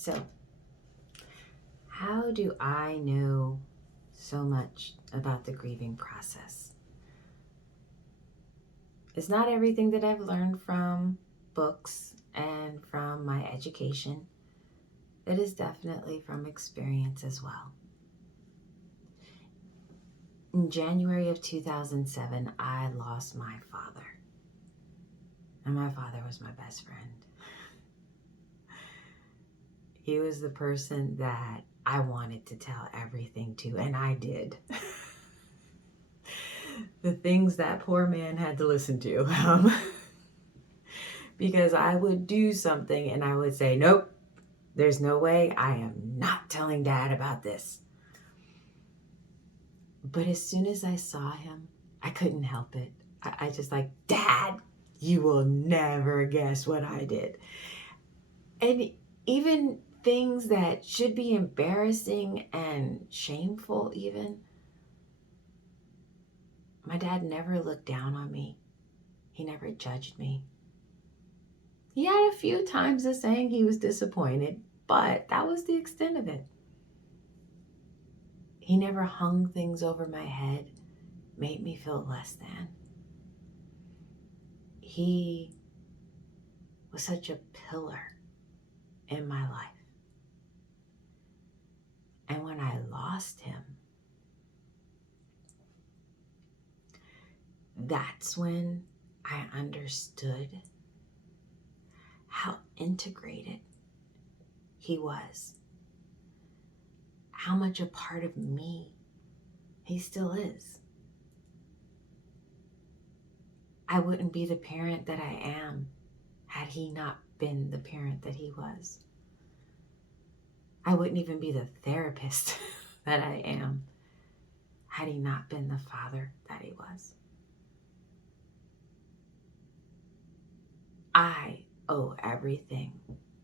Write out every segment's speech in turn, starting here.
So, how do I know so much about the grieving process? It's not everything that I've learned from books and from my education. It is definitely from experience as well. In January of 2007, I lost my father. And my father was my best friend. He was the person that I wanted to tell everything to, and I did. The things that poor man had to listen to. Because I would do something and I would say, nope, there's no way, I am not telling Dad about this. But as soon as I saw him, I couldn't help it. I just like, Dad, you will never guess what I did. And even things that should be embarrassing and shameful even, my dad never looked down on me. He never judged me. He had a few times of saying he was disappointed, but that was the extent of it. He never hung things over my head, made me feel less than. He was such a pillar in my life. And when I lost him, that's when I understood how integrated he was, how much a part of me he still is. I wouldn't be the parent that I am had he not been the parent that he was. I wouldn't even be the therapist that I am had he not been the father that he was. I owe everything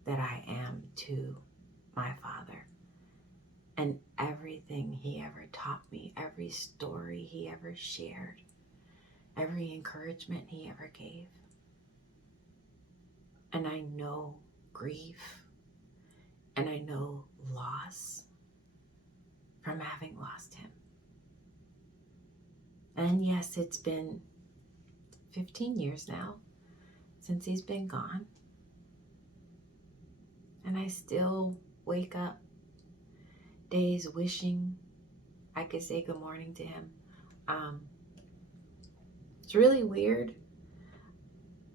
that I am to my father, and everything he ever taught me, every story he ever shared, every encouragement he ever gave. And I know grief and I know loss from having lost him. And yes, it's been 15 years now since he's been gone. And I still wake up days wishing I could say good morning to him. It's really weird.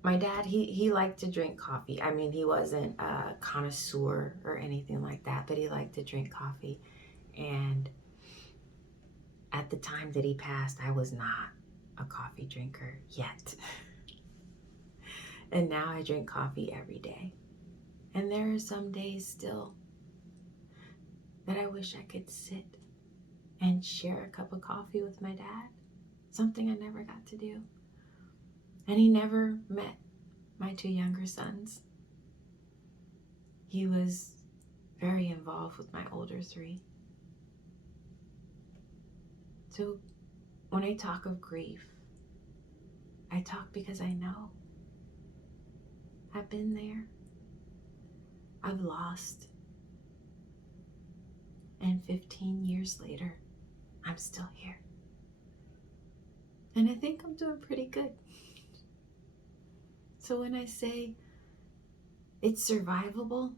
My dad, he liked to drink coffee. I mean, he wasn't a connoisseur or anything like that, but he liked to drink coffee. And at the time that he passed, I was not a coffee drinker yet. And now I drink coffee every day. And there are some days still that I wish I could sit and share a cup of coffee with my dad, something I never got to do. And he never met my two younger sons. He was very involved with my older three. So when I talk of grief, I talk because I know. I've been there. I've lost. And 15 years later, I'm still here. And I think I'm doing pretty good. So when I say it's survivable,